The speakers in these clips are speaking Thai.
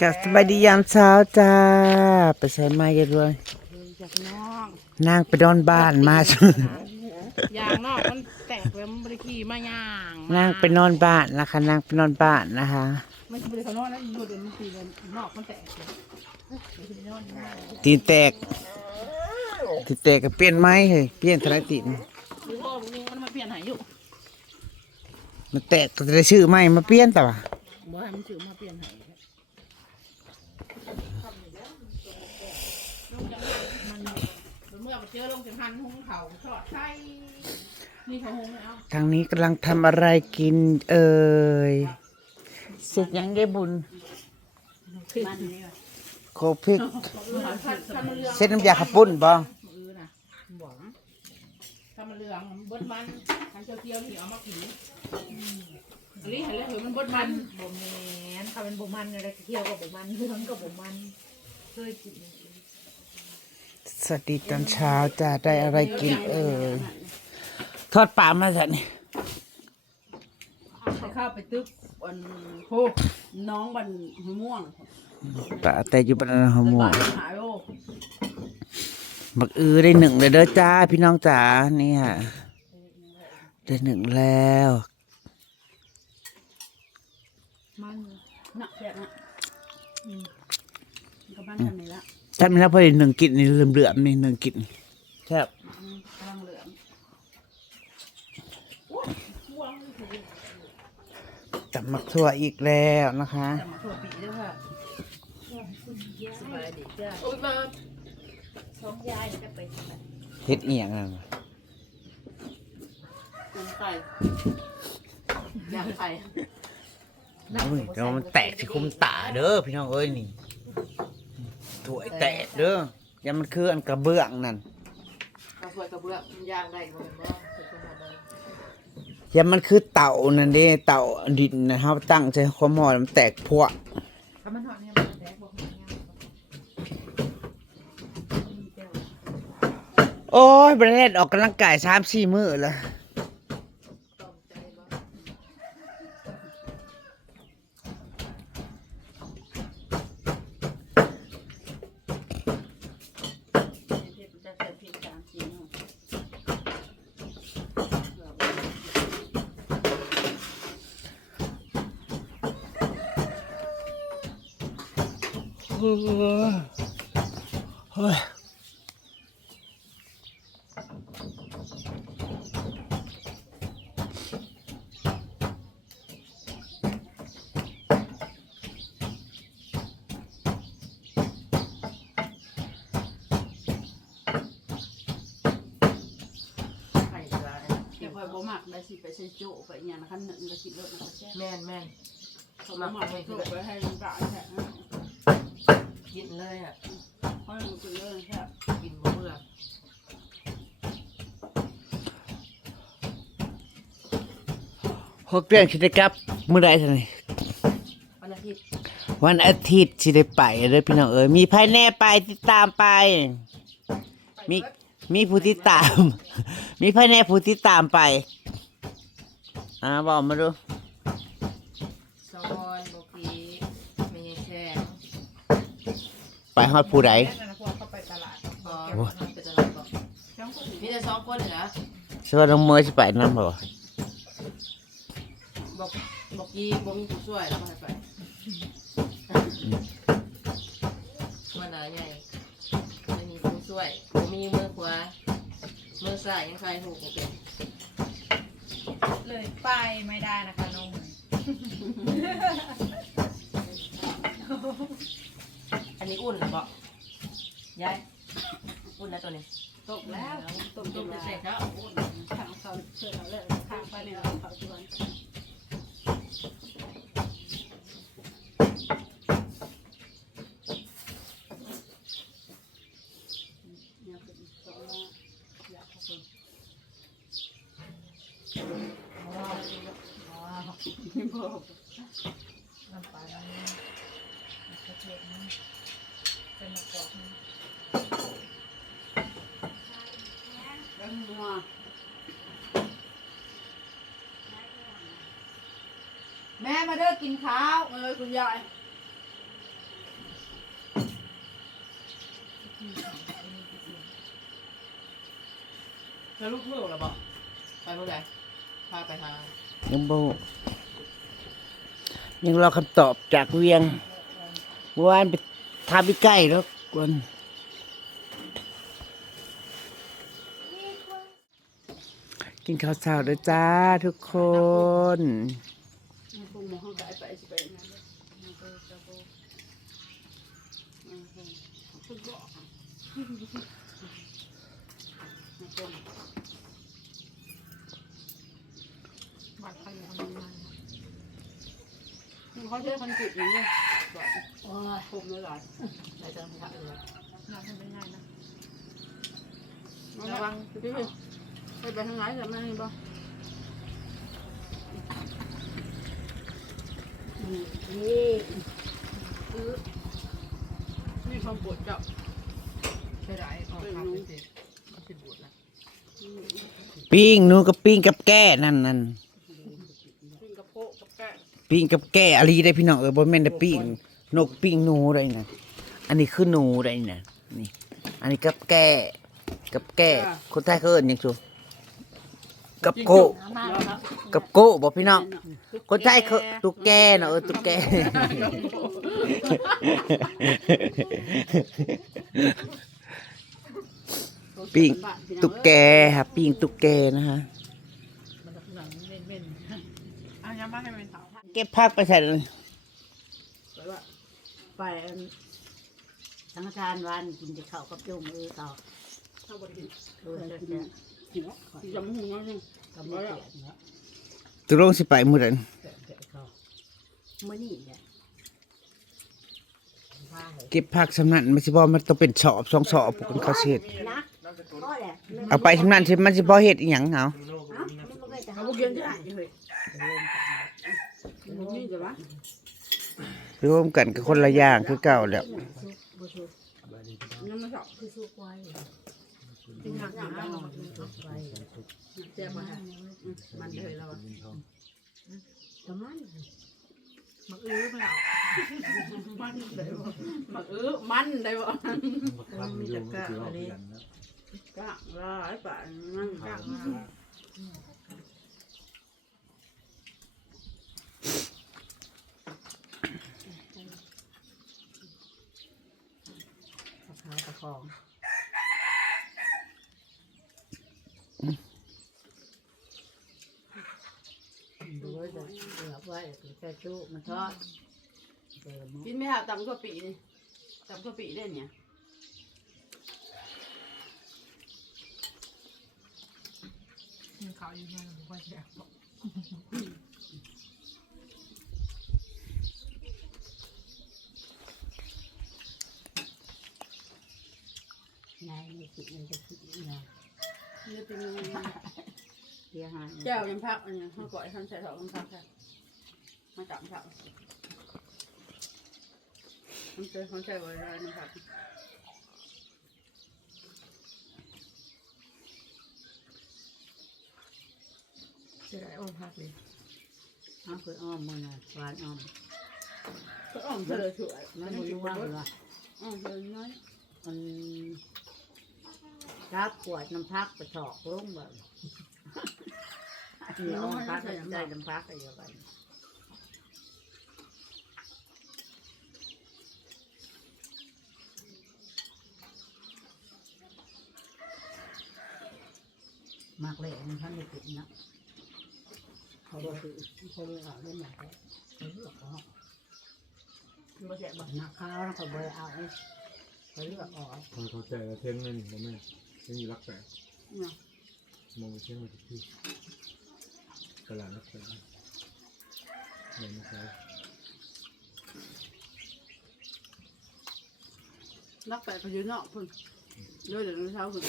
กับสบายดียามเช้าจ้า ไปใช้ไม้กันด้วยจากนอกนางไปดอนบ้านมายางนอกมันแตกแล้วมันบริขี่มาย่างนางไปนอนบ้านนะคะนางไปนอนบ้านนะคะไม่ใช่บริเขานอกแล้วอยู่เดินมันตีกันนอกมันแตกเลยตีนแตกตีนแตกก็เปลี่ยนไม้เฮ้ยเปลี่ยนทนายตินคือพ่อมึงมันมาเปลี่ยนใหายอยู่มันแตกก็จะได้ชื่อไม้มาเปลี่ยนแต่ว่าบ่ให้มันถือมาเปลี่ยนใหายมันเมื่ อมาเจอลงเข็มพันหงเขาทอดไข่นี่เขาหงแล้วทางนี้กำลังทำอะไรกินเอ่ยเสร็จยังได้บุญมันนี่โคพริกทำมันเหลืองเส้นน้ำยาขับปุ้นบ่มือน่ะบ่มทำมันเหลืองเบิดมันทางเคียวๆนี่เอามากินอันนี้เห็นแล้วเหรอมันเบิดมันบ่แม่นค่ะเป็นบ่มันอะไรเที่ยวกับบ่มันเรื่องกับบ่มันเคยกิน สวัสดีตอนเช้าจ้าได้อะไรกินเอ่ยทอดปลามาจากนี่ไปเข้าไปตึกวันโหน้องบันหัวม่วงปลาแต่อยู่บ้านหัวหมวกหายโอ้บักอือได้หนึ่งเลยเด้อจ้า พี่น้องจ๋านี่ค่ะได้หนึ่งแล้ว มันหนักแบบน่ะอืมมันก็บ้านกันนี่ละ ถ้าไม่นับพอดีหนึ่งกินนี่เหลื่อมๆนี่หนึ่งกินแซ่บกำลังเหลืองจับมักทั่วอีกแล้วนะคะจะมาทั่วปีด้วยค่ะสบายดีจ้าโอ้ยมาท้องยายจะไปทำไมเฮ็ดเอียงอะเป็นไก่ยางไก่โอ้ยเดี๋ยวมันแตกที่คุ้มตาเด้อพี่น้องเอ้ยนี่ ถ้วยแตกเด้ออย่ามันคืออันกระเบื้องนั่นกระเบือกกระเบือกมันย่างได้บ่เป็นบ่ใส่ข้าวหมดเลยอย่ามันคือเต่านั่นเด้เต่าดินนะครับตั้งใจความหม้อแล้วมันแตกพวกถ้ามันหอดเนี่ยมันแดกบ่หอดเนี่ยโอ้ยประเทศออกกำลังกายสามสี่มื้อแล้ว ต้มใจบ่ เฮ็ดจะใส่พริกสามสี่หน่อย เฮ้ยไข่ปลาเดี๋ยวค่อยบ่มักได้สิไปใส่โจ๊ะไป ก็กินเลิศนะก็แซ่บแม่นแม่นเขาบ่มักให้โจ๊ะไปให้มันกะแท้นะกินเลยอะค่อยมันกินเลิศแซ่บกินบ่เบื่อหกเดือนสิได้กลับมื้อใดท่านี่วันอาทิตย์วันอาทิตย์สิได้ไปเด้อพี่น้องเอ้ยมีภายแน่ไปติดตามไป มีมีผู้ติดตาม มีภายแน่ผู้ติดตามไปอ่าบอกมาดู ซอยโบกีไม่ใช่แช่ ไปฮอดผู้ใดนั่นนะพวกเขาไปตลาดพอเป็นตลาดบอกมีแต่สองคนเหรอสวัสดีน้องเมย์สิไปนำบ่บอกบอกกีบ่มีผู้ช่วยแล้วมาให้ไปวันไหนใหญ่ไม่มีผู้ช่วยบ่มีมือขวามือซ้ายยังใครถูกบ่เป็นเลยไปไม่ได้นะคะน้อง อันนี้อุ่นเหรอบอกยายอุ่นนะตัวนี้ตกแล้วตกต้ตมกจะเสเสร็ร็จจแล้วทางเขาเชื่อเราเลยทางไปเนี่ยเขาชวนน้ำปลาประเทศนี้เป็นมะกอกนี่ แล้วนัวแม่มาเด้อกินข้าว เออคุณยายแล้วลูกเพื่อนเหรอบอกไปเมื่อไหร่พาไปหายังโบยังรอคำตอบจากเวียงเมื่อวานไปทำไปใกล้แล้วกวนกินข้าวเช้าด้วยจ้าทุกคน พวกหมอเขาก็ไปสิไปนั่นเลยคุณบอกบัตรใครทำงานเขาใช้คนจิตอย่างนี้บอกโอ้ยผมเลยหลายไปจังหวัดเลยงานทำไม่ง่ายนะระวังพี่ไปไปทางไหนจะไม่ให้บ่ นี่นี่ความปวดเจ้าใช่ได้ออกทางไปเสร็จก็สิบวชละปิ้งหนูกับปิ้งกับแก้นั่นนั่นปิ้งกระโปะกับแกะปิ้งกับแก้อะไรได้พี่น้องเออบ่แม่นแต่ปิ้งนกปิ้งหนูได้นะอันนี้คือหนูได้นะนี่ อันนี้กับแก้กับแก้คนไทยเขาเอิ้นหยังซู กับโกะน้ำมากแล้วกับโกะบ่พี่น้องคนไทยเขาตุ๊กแกเนาะเออตุ๊กแกปิ้งตุ๊กแกครับปิ้งตุ๊กแกนะฮะมันจะหนังเม่นเม่นอะยังมาให้เป็นสาวเก็บผักไปใส่เลยไปสังฆทานวันกินจะเข้าวกับจุ่มมือต่อเข้าบริกิน เออจะหิวจำหูน้อยนึงกับมือเสียเนาะตุลงสิไปมื้อใดเมื่อนี่เนี่ยเก็บผักสำนันมันสิบ่มันต้องเป็นสอบสองสอบคนเขาสิเฮ็ดนะก็แหละเอาไปสำนันสิมันสิบ่เฮ็ดอีหยังเอาเอ้ามันก็ไม่จะเขาเขาบุกเย็นที่ไหนเฮ้ยนี่จะวะรวมกันก็คนละอย่างคือเก่าแล้วบุษุยังไม่ชอบคือสุกไว้ กินหักหนาสุกไว้เจ็บมามันเลยเราประมาณมาอื้อไม่เอามันได้บ่มันเออมันได้บ่มีตะกร้าอะไรกะร้ายป่านนั่งกะมาตะขาวตะคองดูไว้จะเหลือ ไว้แค่จุมันทอดเติมกินไม่หาตำกะปินี่ตำกะปิได้เนี่ยกินข้าวอยู่เนี่ยผมก็แย่นายมีสิทธิ์มันจะคิดนะนี่เป็นเสียหายแก้วยังพักอันนี้ข้าวก่อยทำใส่ถอดยังพักแค่ มาจับผักมันเจอเขาใช้ไว้ได้นะครับจะได้อ้อมพักเลยอ้าวคืออ้อมมือน่ะหวานอ้อมก็อ่อมเธอสวยมัมันนบ่ไม่รู้รู้ว่าว่าเหรออ่อมเธอน้อยมันรับขวดน้ำพักไปถอกลงแบบนี่อ้อมพักได้น้ำพักอะไรอย่างเงี้ มากเลยมันท่านไม่ติดนะเขาบอกคือเขาเลยเอาเล่นอย่างไรเขาเลือกออกมาแจกบ่นักข้าวนะเขาบอกเอาเขาเลือกออกเขาเข้าใจแล้วเท่งนั่นบ่แม่เท่งอยู่รักแปดเนี่ยมองไปเท่งมาที่ตลาดรักแปดเงินนะครับนักแปะก็ยืนนอกพุ่นเดี๋ยวเดี๋ยวเช้าพุ่น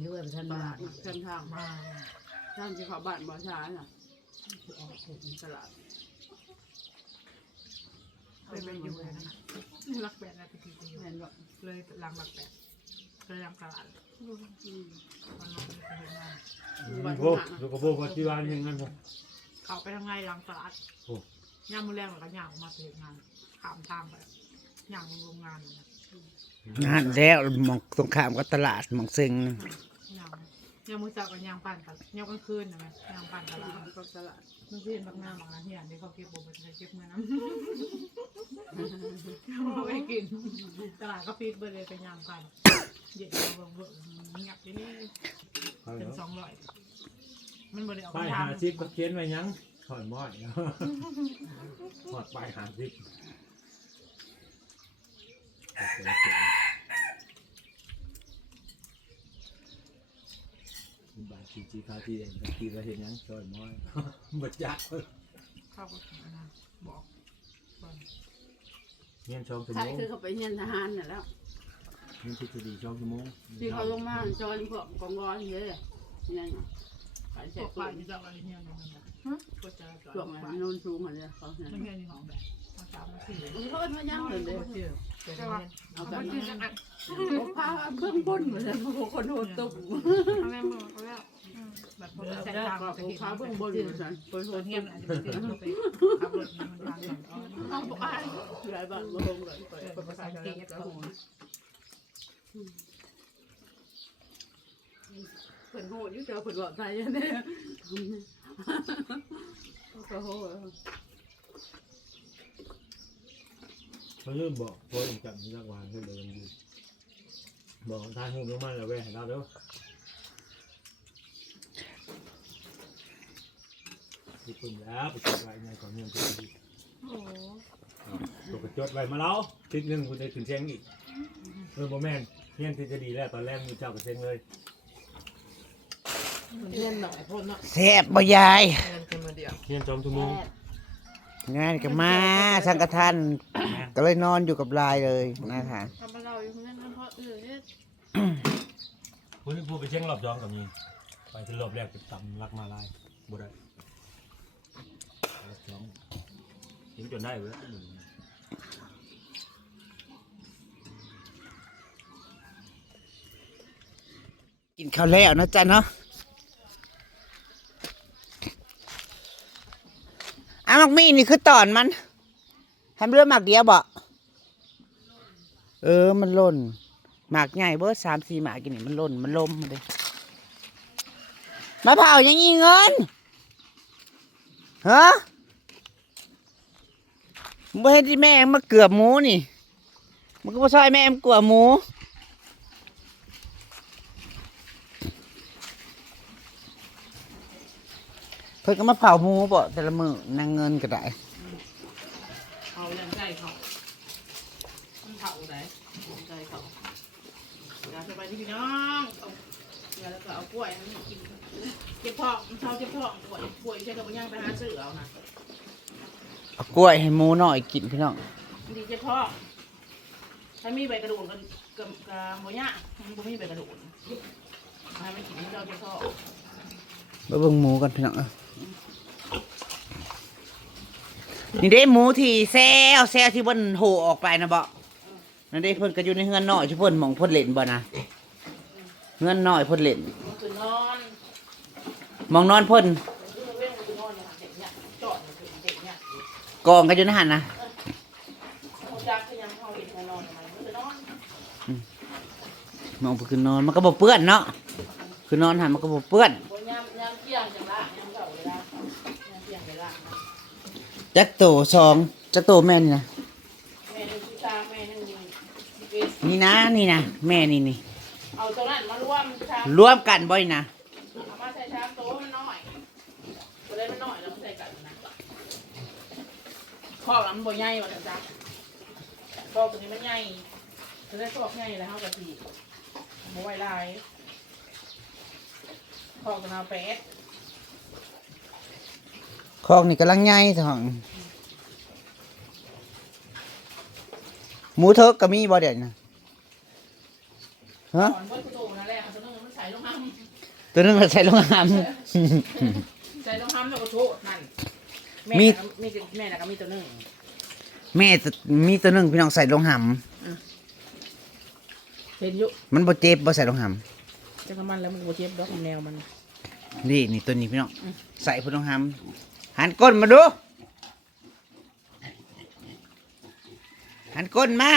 เลือกท่านตมาลาดเส้นทางมาทางที่เขาบ้านบ่อช้าน่ะออกถูกตลาดเคยไปอยู่เลยนะรักแปดนะไปที่ไปอยู่แม่นบ่เลยหลังรักแปดเลยหลังตลาดอืมตอนนั้นไปเห็นงานโอ้ลูกกระโปรงวัดที่บ้านยังงั้นครับเขาไปทางไงหลังตลาดโอ้ย่ามมือแรงหรือก็ย่างออกมาไปเห็นงานข้ามทางไปย่างโรงงานเลย นะนั่นแล้วหมองตรงข้ามกับตลาดหมองเซ็งน่ะยางยางมือจับกับยางปั่นกับยางกลางคืนนะแม่ยางปั่นตลาดก็ตลาดมันเรียนบางหน้าบางหน้าที่อันนี้เขาเก็บโบไปเก็บเงินน้ำเอาไปกินตลาดก็ปิดเบอร์เลยเป็นยางปั่นเย็นเบิ่งเบิ่งเงียบที่นี่เอาเป็นแล้วสองร้อยมันบริเอาไปไปหาทำซิปก็เขียนไว้ยังถอยม้อยหอดไปหาซิป บางทีจีคาทีเองบางทีเราเห็นยังถอยม้อยบดจักเข้าไปนะบอกก่อนเงี้ยช่องชั่วใช่โมงคือเขาไปเฮียนทหารน่ะแล้วเงี้ยทฤษฎีช่องชั่วโมงที่เขาลงมาจอยพวกกองร้อยเยอะนั่นน่ะไปพใส่วกปืป่านนที่จะอะไรเนี่ยนั่นแหละก็จะจอดช่วงป่านั้นโนนสูงอะไรเขาเนี่ยไม่ใช่ที่ของแบบ มาสามมาสี่มันเขามาย่างเลยเด้อใช่ป่ะเอาเอากัไปนกินกันอะเขาพาเบื้องบนเหมือนกันพวกคนโหดตุ่มเอาแม่มือเอาแล้วแบบพอแล้วใส่ก็ทางเขาไปกินพาเบื้องบนเหมือนกันคนโหตัวดเงียตุ่บมอาจจะไปกินไปขับรถมันทางแบบเขาบอกอ่านหลายบ้านมาลงเลยไปเปิดภาษาอังกฤษก็โหเพิ่นโหดอยู่เจอเพิ่นบอกไทยเนี่ยก็โหด เขาเริ่มบอกโพสต์จับนี่รักวานให้เดินอยู่บอกทางหูลงมาแล้วแว่ให้เราเด้อที่ปุ่นแล้วไปจดไว้ในของเงินตัวดีโอ้ตัวกระจดไว้มาแล้วทิศหนึ่งคุณจะถึงเชียงอีกเออโมแมนเฮียนที่จะดีแล้วตอนแรกมีเจ้ากับเชียงเลยเล่นหน่อยพ่นเนาะแซ่บบ่ยายเล่นกันมาเดียวเฮียนจอมชั่วโมง งานก็มาสังกทานก็เลยนอนอยู่กับลายเลยนะคะทำมาเราอยู่เพื่อนเพราะเออเนี่ยคุณผู้ไปเชียงรอบจองกับมีไปที่รอบแรกไปตำรักมาลายบ่ได้รอบจองเห็นจนได้เว้ยกินข้าวแล้วเนาะจ๊ะเนาะ อะมักมีนี่คือตอนมันทำเรื่องหมักเดียวบ่เออมันล่นหมากใหญ่เบอร์สามสี่หมากกินนี่มันล่นมันล้มมาเลยมาเผายังงี้เงินฮะมึงบ่เห็นที่แม่มาเกือบหมูนี่มึงก็มาซอยแม่งกลัวหมู เพิ่นก็มาเผาหมูบ่แต่ละมือนางเงินก็ได้เอายังใจเขามันเผาไหนใจเขาอยากสบายที่พี่น้องเอาเดี๋ยวแล้วก็เอากล้วยให้มันกินเจ็บท้องเท่าเจ็บท้องกล้วยกล้วยใช่กับมันย่างไปหาซื้อเอานะเอากล้วยให้หมูหน่อยกินพี่น้องมีเจ็บท้องถ้ามีใบกระดูกกันกับกับหมูย่างมันก็มีใบกระดูกให้มันกินเราเจ็บท้องมาเบิ่งหมูกันพี่น้องเอ้ย นี่เด้หมูที่แซวแซวที่เพิ่นโหออกไปนะบ่นั่นเด้เพิ่นก็อยู่ในเฮือนน้อยที่เพิ่นหมองเพิ่นเล่นบ่นะเฮือนน้อยเพิ่นเล่นมันคือนอนหมองนอนเพิ่นมันคืองก็องกันอยู่ในหันนะเขาจักคือยังเขาเห็นมันอนมันคือนอนหมองพ่นคือนอนมันก็บ่เปื้อนเนาะคือนอนหันมันก็บ่เปื้อน จักโตสองจักโตแม่นี่นะแม่หนึ่งที่ตาแม่หนึ่งที่เป็นนี่นะนี่นะแม่นี่นี่เอาตัวนั้นมารวมชามรวมกันบ่อยนะเอามาใส่ชามโต๊ะมันน้อยตัวได้มันน้อยแล้วมันใส่กันนะข้อมันบ่ใหญ่ว่าจังจ้ะข้อตัวนี้มันใหญ่จะได้ข้อใหญ่แล้วเฮากะสิบ่ไหวหลายข้อตัวนาแปด คอกนี่กำลังใหญ่ท้องหมูเทิกก็มีบ่เดี๋ยวนะฮะก่อนเบิดประตูนั่นแหละเอาตัวนึงมันใส่ลงห้ำตัวนึงเราใส่ลงน้ใส่ลงห้ำแล้วก็โทษนั่นแม่มีน่ะก็มีแม่น่ะก็มีตัวหนึงำแม่จะมีตัวนึงพี่น้องใส่ลงหเห็นอยู่ำมันบ่เจ็บบ่ใส่ลงหจักรมันแล้วมันก็บ่เจ็บดอกมันแนวมันำนี่นี่ตัวนี้พี่น้องใส่พุ่นลงหำ หันก้นมาดู หันก้นมา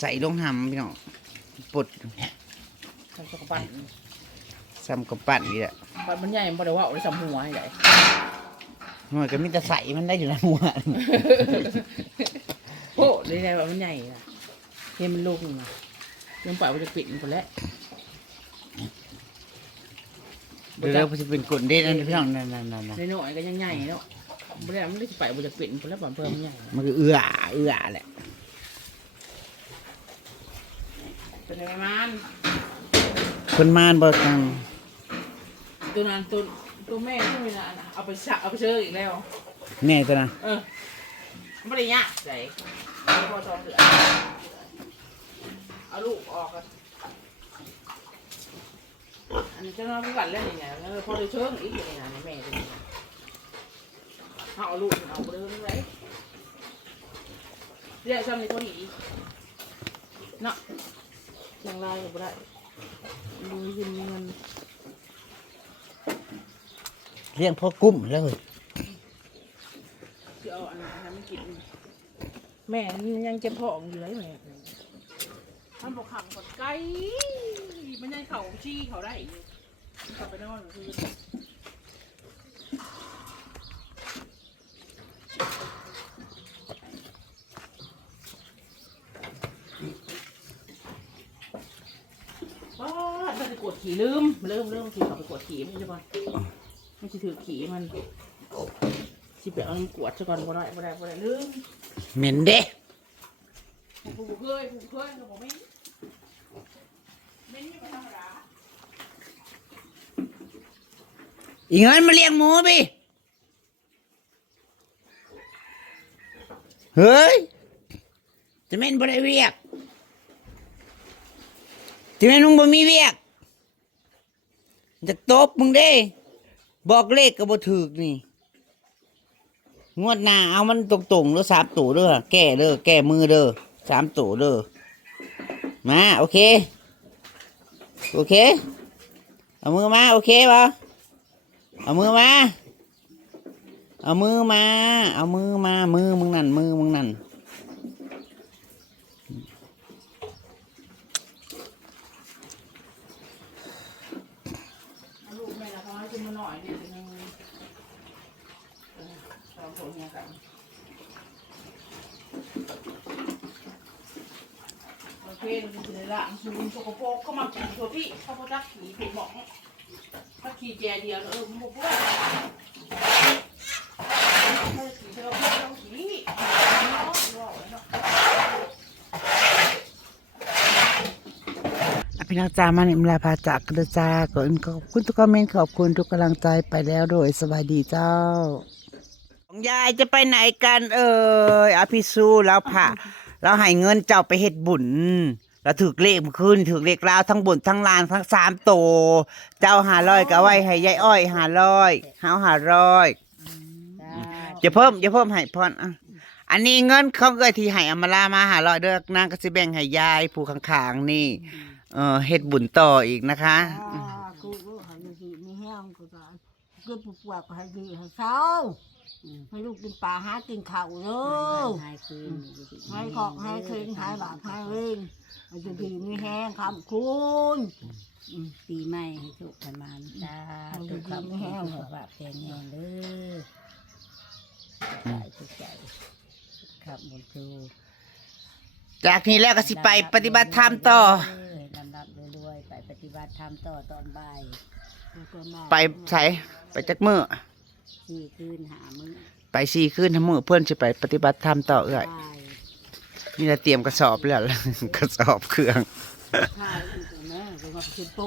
ใส่ส่ลงหำพี่น้องปดทำสกปรกซ้ำกับปั่นนี่แหละปันมันใหญ่มันบ่ได้ว่าเอาไว้สำหัวให้ใหญ่หน่อยก็มีแต่ใส่มันได้อยู่ในหัวโอ้ได้ไงว่ามันใหญ่ล่ะเห็นมันลูกนึงอะยังปล่อยมันจะปิดมันคนแรก เดี๋ยวเราจะเป็นกลเด่นนะพี่น้องนั่นนั่นนั่นในหน่อยๆก็ยังใหญ่เนาะบ่ได้มันได้สิไปมันจะปิดมันคนแรกเพิ่มมันใหญ่มันก็เอื้อเอื้อแหละเป็นไงมันคนมานบ่กันตัวนั้นตัวตัวแม่ที่มีน่ะเอาไปฉะเอาไปเชื่ออีกแล้ว แน่ตัวนะเออมันไม่ได้ยากใจเอาพอสองเดือนเอาลูกออกกัน อันนี้เจะนอนพิบัติเล่นยังไงแล้วพอได้เชิงอีกอย่างนี้นะแม่จะมีเอาลูกเอาไปเลยไว้เรียกซ้ำในคนอีกเนาะยังไล่ก็ไม่ได้ดูยินเงินเลี้ยงพ่อกุ้มแล้วเฮ้ยที่เอาอันนั้นไม่กิน แม่ยังเจ็บท้องอยู่เลยแม่ ท่านบอกขังกดไก่มันยังเขาชี้เขาได้อยู่กลับไปนอนคือว้าถ้าจะกดขี่ลืมลืมลืมขี่เขาไปกดขี่มันจะก่อนมันจะถือขี่มันสิไปเอาน้ำกวดซะก่อนบ่ได้บ่ได้บ่ได้ลืมเหม็นเด้ ผู้เคยผู้เคยเขาบอกไม่ไม่นี่เป็นธรรมดา อีเงินมาเลี้ยงหมูพี่เฮ้ยจะแม่นบ่ได้เวียกจะแม่นมึงบ่มีเวียกจะตบมึงเด้ บอกเลขก็บ่ถูกนี่ งวดหน้าเอามันตรงๆเด้อสามตัวเด้อแก้เด้อแก้มือเด้อสามตัวเด้อมา โอเค โอเค เอามือมา โอเคป่ะ เอามือมา เอามือมา เอามือมา มือมึงนั่น มือมึงนั่น ลูกแม่ละพอให้ขึ้นมาหน่อยเนี่ยจะยังเออสองคนเนี่ยกันโอเคเราจะถือละซูมสกปรกเข้ามาขี่ตัวพี่เข้ามาจักขี่ผิดหมอง ถ้าขี่แจเดียวเออมันบ่พูดถ้าขี่เธอไม่ต้องขี่เนาะเนาะพี่น้องจ้ามาในมลาพาจากกระจาก่อนขอบคุณทุกคอมเมนต์ขอบคุณทุกกำลังใจไปแล้วโดยสบายดีเจ้า ของยายจะไปไหนกันเอ่ยอภิสูแล้วผ่าเราให้เงินเจ้าไปเฮ็ดบุญ เราถือเลขขึ้นถือเลขลาวทั้งบนทั้งลานทั้งสามโต เจ้าหาร้อยก็ไว้ให้ยายอ้อยหาร้อยเฮาหาร้อยอย่าเพิ่มอย่าเพิ่มให้พรอะอันนี้เงินเขาเกิดที่ให้อำมาลามาหาร้อยเด้อนางก็สิแบ่งให้ยายผู้ข้างๆนี่ เออเฮ็ดบุญต่ออีกนะคะอ่ากูรู้ให้ดีมีแห้งกูก็กูปวดให้ดีให้เศร้า ให้ลูกกินปลาหากินข้าวเด้อหายคืนให้กอกให้คืนให้บาปให้เล่นให้ดีมีแห้งคำคุณปีใหม่ให้สุขประมาณจ้าทุกคำแห้งหัวแบบแข็งแรงเด้อใจทุกใจขับบุญชูจากนี้แล้วก็สิไปปฏิบัติธรรมต่อลำดับรวยๆไปปฏิบัติธรรมต่อตอนบ่าย ไปใส่ไปจักมือ สี่คืนหามื้อไปสี่คืนทั้งมือเพื่อนจะไปปฏิบัติธรรมต่อเอ้อยบ่ายนี่เราเตรียมกระสอบแล้วกระสอบเครื่องใช่อีกแม่ก็มาคิดโต